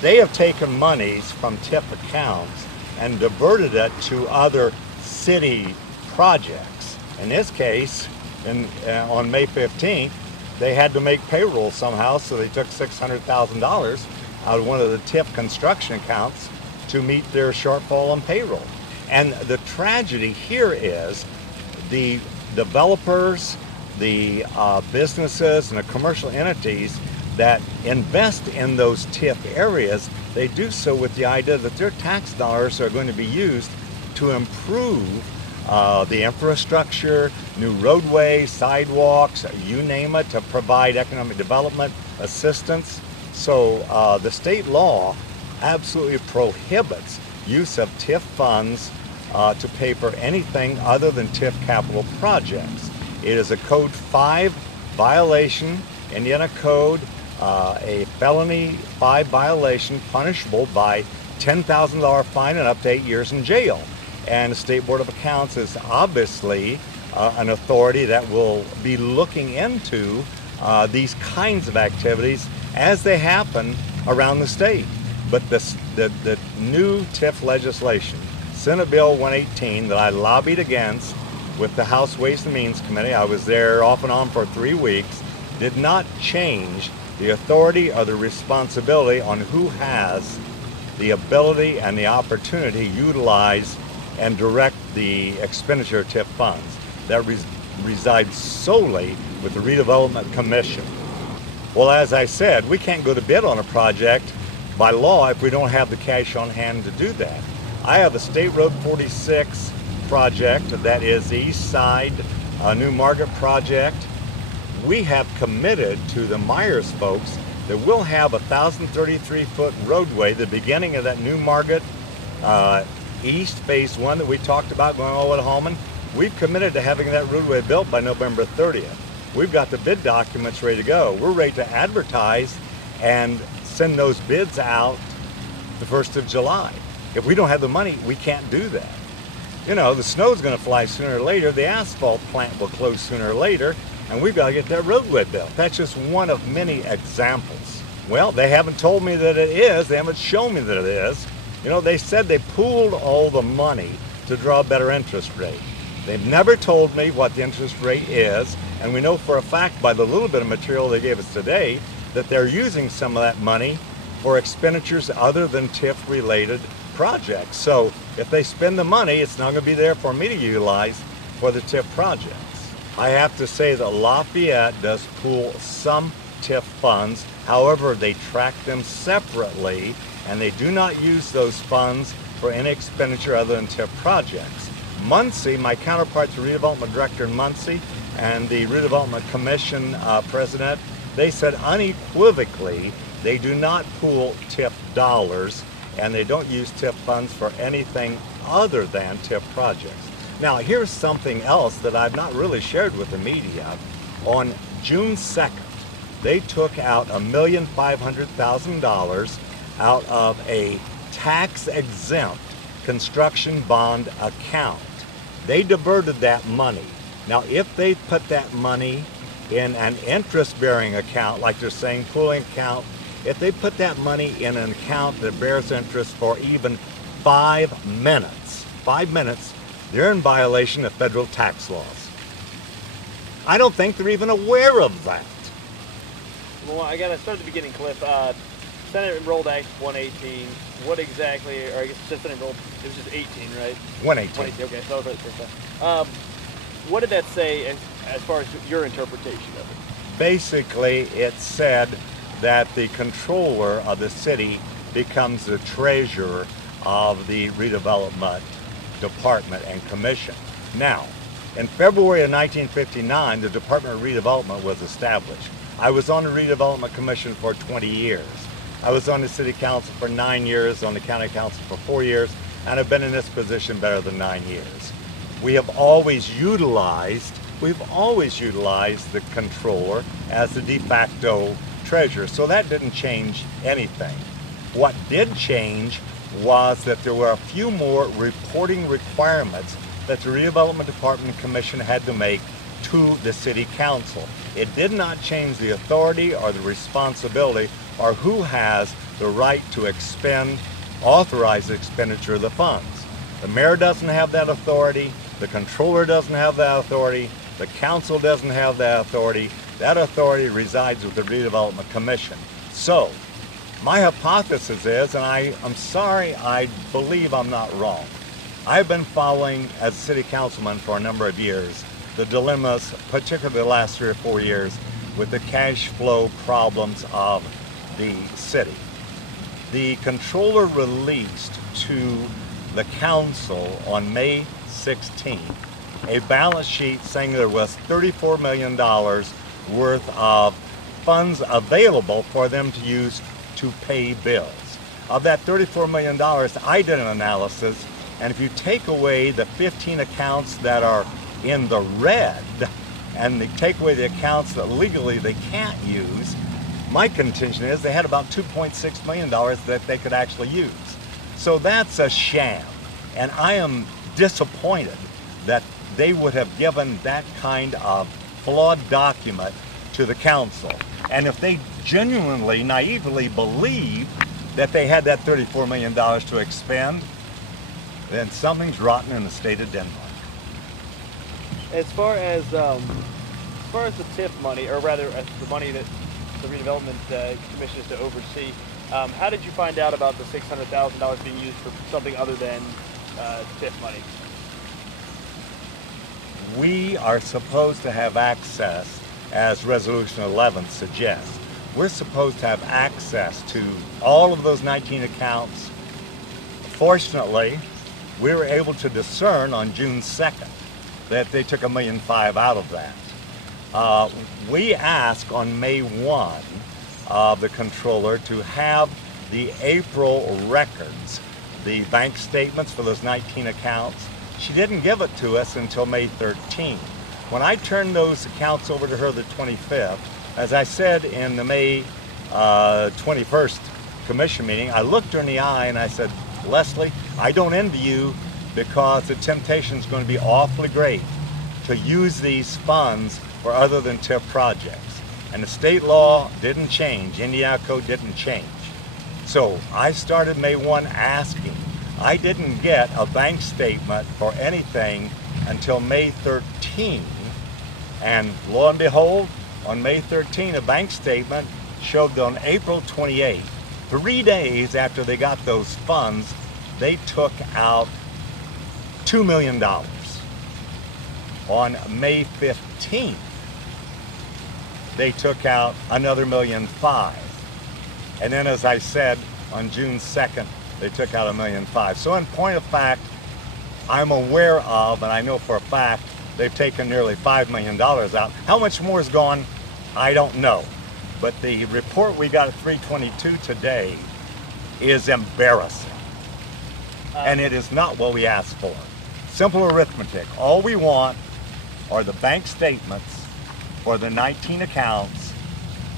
they have taken monies from TIF accounts and diverted it to other city projects. In this case, on May 15th, they had to make payroll somehow, so they took $600,000 out of one of the TIF construction accounts to meet their shortfall on payroll. And the tragedy here is the developers, the businesses, and the commercial entities that invest in those TIF areas, they do so with the idea that their tax dollars are going to be used to improve the infrastructure, new roadways, sidewalks, you name it, to provide economic development assistance. So the state law absolutely prohibits use of TIF funds to pay for anything other than TIF capital projects. It is a Code 5 violation, Indiana Code, a felony 5 violation punishable by $10,000 fine and up to 8 years in jail. And the State Board of Accounts is obviously an authority that will be looking into these kinds of activities as they happen around the state. But the new TIF legislation, Senate Bill 118, that I lobbied against with the House Ways and Means Committee, I was there off and on for 3 weeks, did not change the authority or the responsibility on who has the ability and the opportunity to utilize and direct the expenditure of TIF funds. That resides solely with the Redevelopment Commission. Well, as I said, we can't go to bid on a project by law if we don't have the cash on hand to do that. I have a State Road 46 project that is the East Side New Market project. We have committed to the Myers folks that we'll have a 1,033-foot roadway, the beginning of that New Market East Phase 1 that we talked about going all the way to Holman. We've committed to having that roadway built by November 30th. We've got the bid documents ready to go. We're ready to advertise and send those bids out the 1st of July. If we don't have the money, we can't do that. You know, the snow's going to fly sooner or later, the asphalt plant will close sooner or later, and we've got to get that roadway built. That's just one of many examples. Well, they haven't told me that it is. They haven't shown me that it is. You know, they said they pooled all the money to draw a better interest rate. They've never told me what the interest rate is, and we know for a fact by the little bit of material they gave us today that they're using some of that money for expenditures other than TIF-related projects. So if they spend the money, it's not going to be there for me to utilize for the TIF projects. I have to say that Lafayette does pool some TIF funds. However, they track them separately, and they do not use those funds for any expenditure other than TIF projects. Muncie, my counterpart, the redevelopment director in Muncie, and the redevelopment commission president, they said unequivocally they do not pool TIF dollars, and they don't use TIF funds for anything other than TIF projects. Now, here's something else that I've not really shared with the media. On June 2nd, they took out $1,500,000 out of a tax-exempt construction bond account. They diverted that money. Now, if they put that money in an interest-bearing account, like they're saying pooling account, if they put that money in an account that bears interest for even 5 minutes, they're in violation of federal tax laws. I don't think they're even aware of that. Well, I got to start at the beginning, Cliff. Senate Enrolled Act 118. What exactly, or I guess just Senate Enrolled, it was just 18, right? 118. Okay, so that was right the first time. What did that say as far as your interpretation of it? Basically, it said that the controller of the city becomes the treasurer of the redevelopment department and commission. Now, in February of 1959, the Department of Redevelopment was established. I was on the Redevelopment Commission for 20 years. I was on the City Council for 9 years, on the County Council for 4 years, and I've been in this position better than 9 years. We have always utilized the controller as the de facto treasurer, so that didn't change anything. What did change was that there were a few more reporting requirements that the Redevelopment Department and Commission had to make to the City Council. It did not change the authority or the responsibility or who has the right to expend, authorize the expenditure of the funds. The mayor doesn't have that authority, the controller doesn't have that authority, the council doesn't have that authority. That authority resides with the Redevelopment Commission. So, my hypothesis is, and I'm sorry, I believe I'm not wrong. I've been following, as a city councilman for a number of years, the dilemmas, particularly the last 3 or 4 years, with the cash flow problems of the city. The controller released to the council on May 16th a balance sheet saying there was $34 million worth of funds available for them to use to pay bills. Of that $34 million, I did an analysis, and if you take away the 15 accounts that are in the red, and they take away the accounts that legally they can't use, my contention is they had about $2.6 million that they could actually use. So that's a sham, and I am disappointed that they would have given that kind of flawed document to the council. And if they genuinely, naively believe that they had that $34 million to expend, then something's rotten in the state of Denmark. As far as the TIF money, or rather the money that the Redevelopment Commission is to oversee, how did you find out about the $600,000 being used for something other than TIF money? We are supposed to have access, as Resolution 11 suggests. We're supposed to have access to all of those 19 accounts. Fortunately, we were able to discern on June 2nd that they took $1.5 million out of that. We asked on May 1 of the controller to have the April records, the bank statements for those 19 accounts. She didn't give it to us until May 13th. When I turned those accounts over to her the 25th, as I said in the May 21st commission meeting, I looked her in the eye and I said, Leslie, I don't envy you, because the temptation is going to be awfully great to use these funds for other than TIF projects. And the state law didn't change, Indiana code didn't change. So I started May 1 asking. I didn't get a bank statement for anything until May 13, and lo and behold, on May 13, a bank statement showed that on April 28, 3 days after they got those funds, they took out $2 million. On May 15th, they took out another $1.5 million. And then, as I said, on June 2nd, they took out $1.5 million. So in point of fact, I'm aware of, and I know for a fact, they've taken nearly $5 million out. How much more is gone, I don't know. But the report we got at 3:22 today is embarrassing. And it is not what we asked for. Simple arithmetic. All we want are the bank statements for the 19 accounts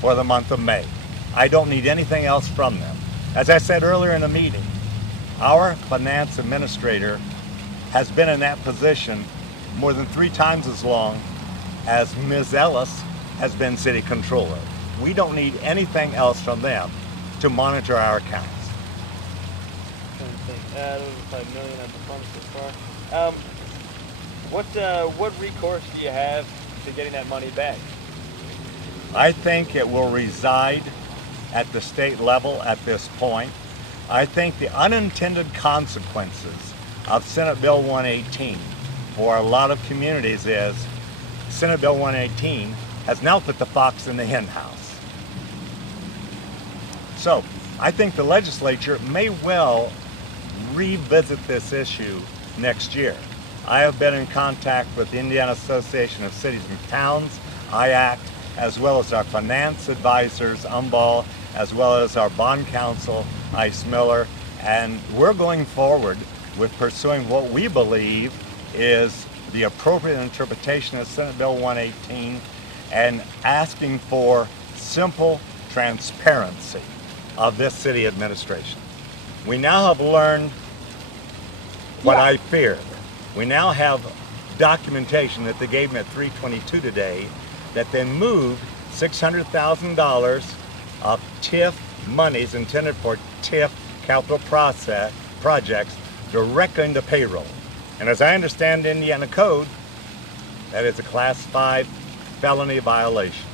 for the month of May. I don't need anything else from them. As I said earlier in the meeting, our finance administrator has been in that position more than 3 times as long as Ms. Ellis has been city controller. We don't need anything else from them to monitor our accounts. $5 million at the fund so far. What recourse do you have to getting that money back? I think it will reside at the state level at this point. I think the unintended consequences of Senate Bill 118 for a lot of communities is Senate Bill 118 has now put the fox in the hen house. So I think the legislature may well revisit this issue next year. I have been in contact with the Indiana Association of Cities and Towns, IACT, as well as our finance advisors, Umball, as well as our bond counsel, Ice Miller, and we're going forward with pursuing what we believe is the appropriate interpretation of Senate Bill 118 and asking for simple transparency of this city administration. We now have learned what I feared. We now have documentation that they gave me at 3:22 today that they moved $600,000 of TIF monies intended for TIF capital projects directly into payroll. And as I understand Indiana code, that is a Class 5 felony violation.